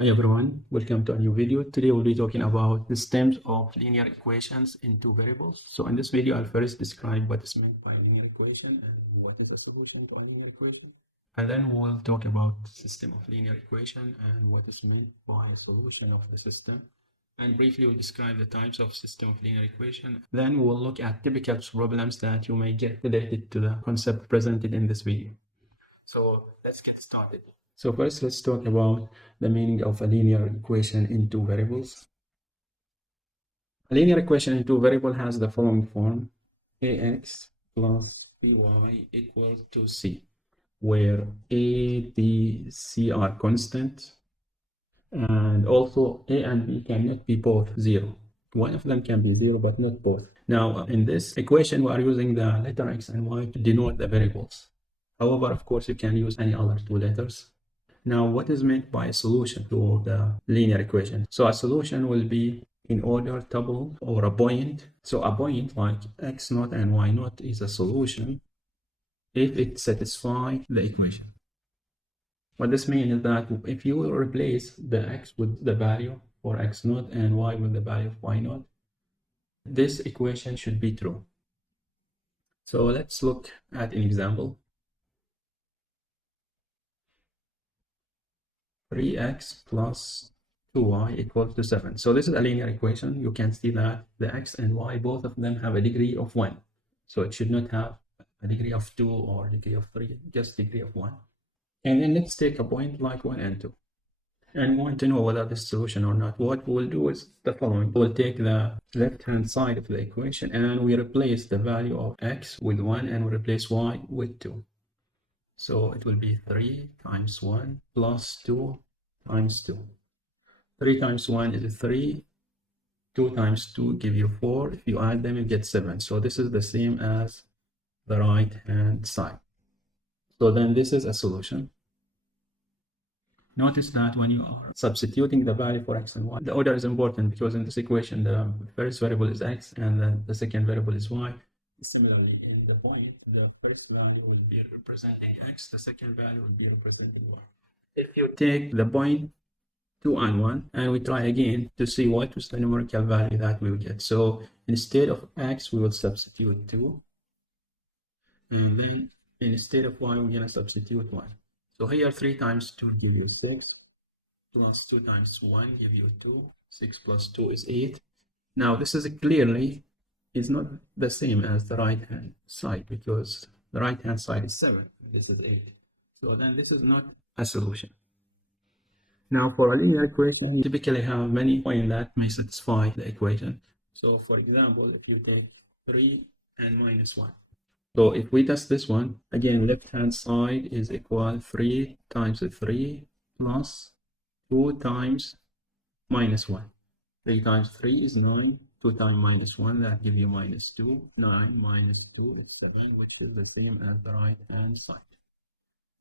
Hi everyone, welcome to a new video. Today we'll be talking about the stems of linear equations in two variables. So in this video, I'll first describe what is meant by a linear equation and what is a solution to a linear equation. And then we'll talk about system of linear equation and what is meant by a solution of the system. And briefly, we'll describe the types of system of linear equation. Then we'll look at typical problems that you may get related to the concept presented in this video. So let's get started. So first, let's talk about the meaning of a linear equation in two variables. A linear equation in two variables has the following form: ax plus by equals to c, where a, b, c are constant, and also a and b cannot be both zero. One of them can be zero, but not both. Now, in this equation, we are using the letter x and y to denote the variables. However, of course, you can use any other two letters. Now, what is meant by a solution to the linear equation? So a solution will be in order tuple or a point. So a point like x naught and y naught is a solution if it satisfies the equation. What this means is that if you replace the x with the value for x naught and y with the value of y naught, this equation should be true. So let's look at an example. 3x plus 2y equals to 7. So this is a linear equation. You can see that the x and y, both of them have a degree of 1. So it should not have a degree of 2 or a degree of 3, just degree of 1. And then let's take a point like 1 and 2. And we want to know whether this is solution or not. What we'll do is the following. We'll take the left-hand side of the equation and we replace the value of x with 1 and we replace y with 2. So it will be 3 times 1 plus 2 times 2. 3 times 1 is 3. 2 times 2 give you 4. If you add them, you get 7. So this is the same as the right-hand side. So then this is a solution. Notice that when you are substituting the value for x and y, the order is important because in this equation, the first variable is x and then the second variable is y. Similarly, in the point, the first value will be representing x, the second value will be representing y. If you take the point 2 and 1 and we try again to see what was the numerical value that we will get. So instead of x, we will substitute 2. And then instead of y, we're going to substitute 1. So here 3 times 2 give you 6, plus 2 times 1 give you 2. 6 plus 2 is 8. Now this is clearly is not the same as the right hand side because the right hand side is 7, this is 8. So then this is not a solution. Now for a linear equation, you typically have many points that may satisfy the equation. So for example, if you take 3 and minus 1. So if we test this one, again, left hand side is equal 3 times 3 plus 2 times minus 1. 3 times 3 is 9. 2 times minus 1, that gives you minus 2. 9 minus 2 is 7, which is the same as the right-hand side.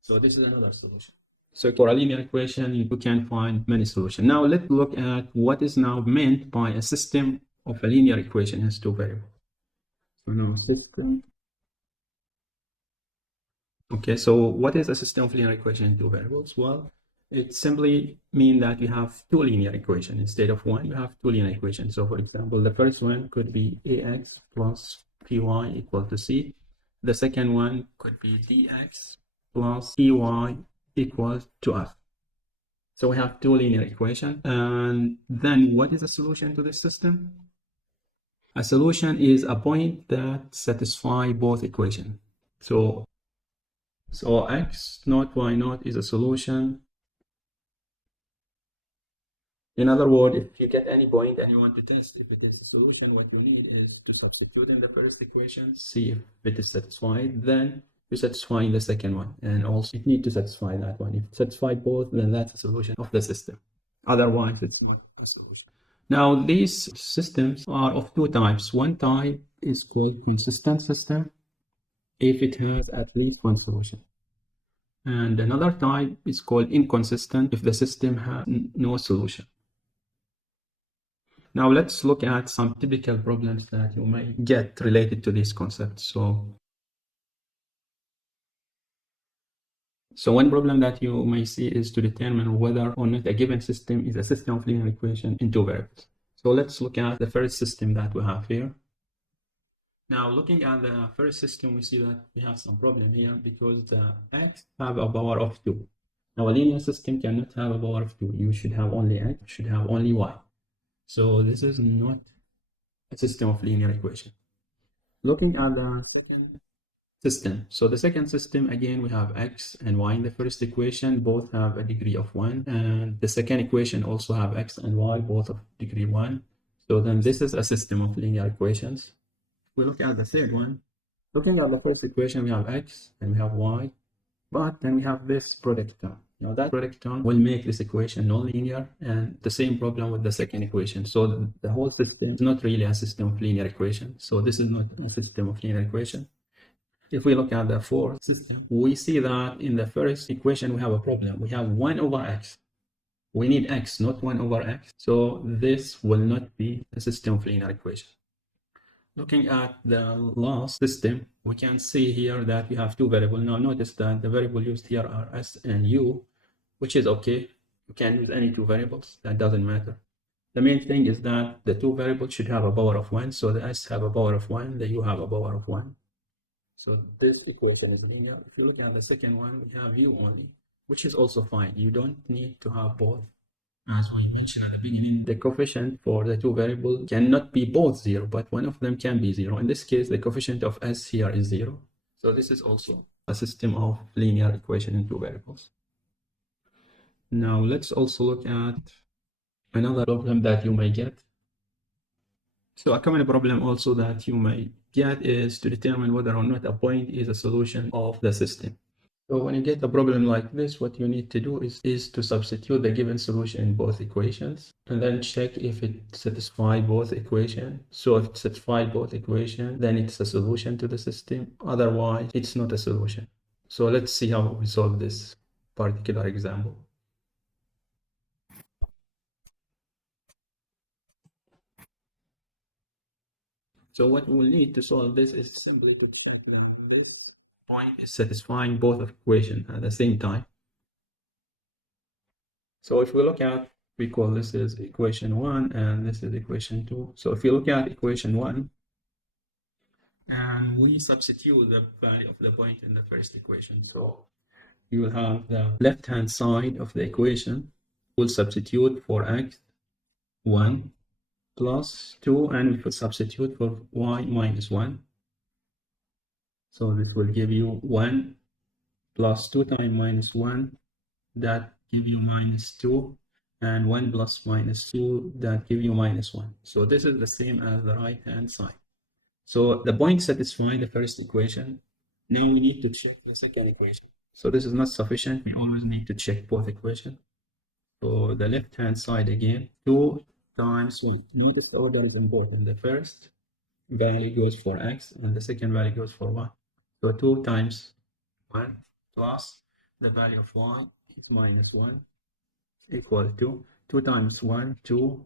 So this is another solution. So for a linear equation, you can find many solutions. Now let's look at what is now meant by a system of a linear equation has two variables. So now system. Okay, so what is a system of linear equation in two variables? Well, it simply means that you have two linear equations. Instead of one, you have two linear equations. So for example, the first one could be ax plus by equal to c. The second one could be dx plus dy equals to f. So we have two linear equations. And then what is a solution to this system? A solution is a point that satisfies both equations. So x naught y naught is a solution. In other words, if you get any point and you want to test if it is a solution, what you need is to substitute in the first equation, see if it is satisfied, then you satisfy the second one, and also it needs to satisfy that one. If it satisfies both, then that's a solution of the system. Otherwise, it's not a solution. Now, these systems are of two types. One type is called consistent system, if it has at least one solution. And another type is called inconsistent, if the system has no solution. Now let's look at some typical problems that you may get related to these concepts. So So one problem that you may see is to determine whether or not a given system is a system of linear equation in two variables. So let's look at the first system that we have here. Now, looking at the first system, we see that we have some problem here because the x have a power of 2. Now, a linear system cannot have a power of 2. You should have only x, you should have only y. So this is not a system of linear equation. Looking at the second system. So the second system, again, we have x and y in the first equation, both have a degree of 1. And the second equation also have x and y, both of degree 1. So then this is a system of linear equations. We look at the third one. Looking at the first equation, we have x and we have y, but then we have this product term. Now that product term will make this equation non-linear, and the same problem with the second equation. So the whole system is not really a system of linear equation. So this is not a system of linear equation. If we look at the fourth system, we see that in the first equation we have a problem. We have 1 over x. We need x, not 1 over x. So this will not be a system of linear equation. Looking at the last system, we can see here that we have two variables. Now notice that the variable used here are s and u, which is okay. You can use any two variables, that doesn't matter. The main thing is that the two variables should have a power of 1. So the s have a power of 1, the u have a power of 1. So this equation is linear. If you look at the second one, we have u only, which is also fine. You don't need to have both. As we mentioned at the beginning, the coefficient for the two variables cannot be both 0, but one of them can be 0. In this case, the coefficient of s here is 0. So this is also a system of linear equation in two variables. Now let's also look at another problem that you may get. So a common problem also that you may get is to determine whether or not a point is a solution of the system. So when you get a problem like this, what you need to do is to substitute the given solution in both equations and then check if it satisfies both equations. So if it satisfies both equations, then it's a solution to the system. Otherwise, it's not a solution. So let's see how we solve this particular example. So what we'll need to solve this is simply to check this point is satisfying both equations at the same time. So if we look at, we call this is equation 1 and this is equation 2. So if you look at equation 1 and we substitute the value of the point in the first equation. So you will have the left-hand side of the equation will substitute for x 1 plus 2 and we will substitute for y minus 1. So this will give you 1 plus 2 times minus 1, that give you minus 2, and 1 plus minus 2, that give you minus 1. So this is the same as the right hand side. So the point satisfies the first equation. Now we need to check the second equation. So this is not sufficient. We always need to check both equations. So the left hand side again, 2 times 1. Notice the order is important. The first value goes for x and the second value goes for y. So 2 times 1 plus the value of y is minus 1 equal to 2 times 1, 2,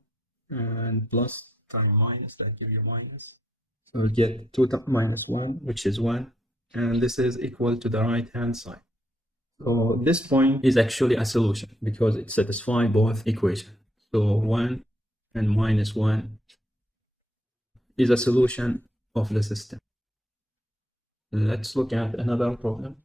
and plus times minus, that give you minus. So we'll get 2 minus 1, which is 1, and this is equal to the right hand side. So this point is actually a solution because it satisfies both equations. So 1 and minus 1 is a solution of the system. Let's look at another problem.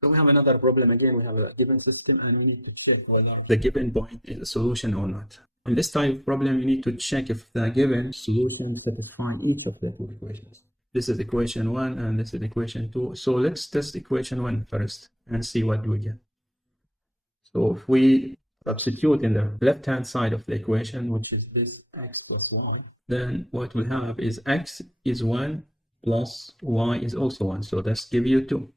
So we have another problem again. We have a given system and we need to check whether the given point is a solution or not. In this type of problem, you need to check if the given solution satisfies each of the two equations. This is equation 1 and this is equation 2. So let's test equation 1 first and see what we get. So if we substitute in the left-hand side of the equation, which is this x plus y, then what we have is x is 1 plus y is also 1. So that's give you 2.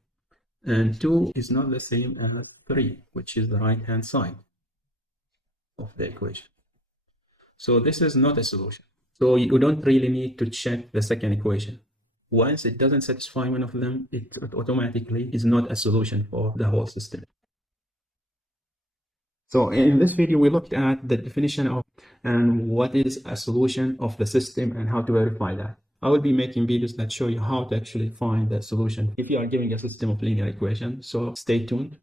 And 2 is not the same as 3, which is the right-hand side of the equation. So this is not a solution. So you don't really need to check the second equation. Once it doesn't satisfy one of them, it automatically is not a solution for the whole system. So in this video, we looked at the definition of and what is a solution of the system and how to verify that. I will be making videos that show you how to actually find the solution if you are giving a system of linear equations. So stay tuned.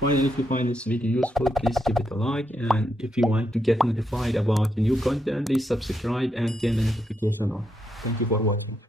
Finally, if you find this video useful, please give it a like. And if you want to get notified about new content, please subscribe and turn the notification on. Thank you for watching.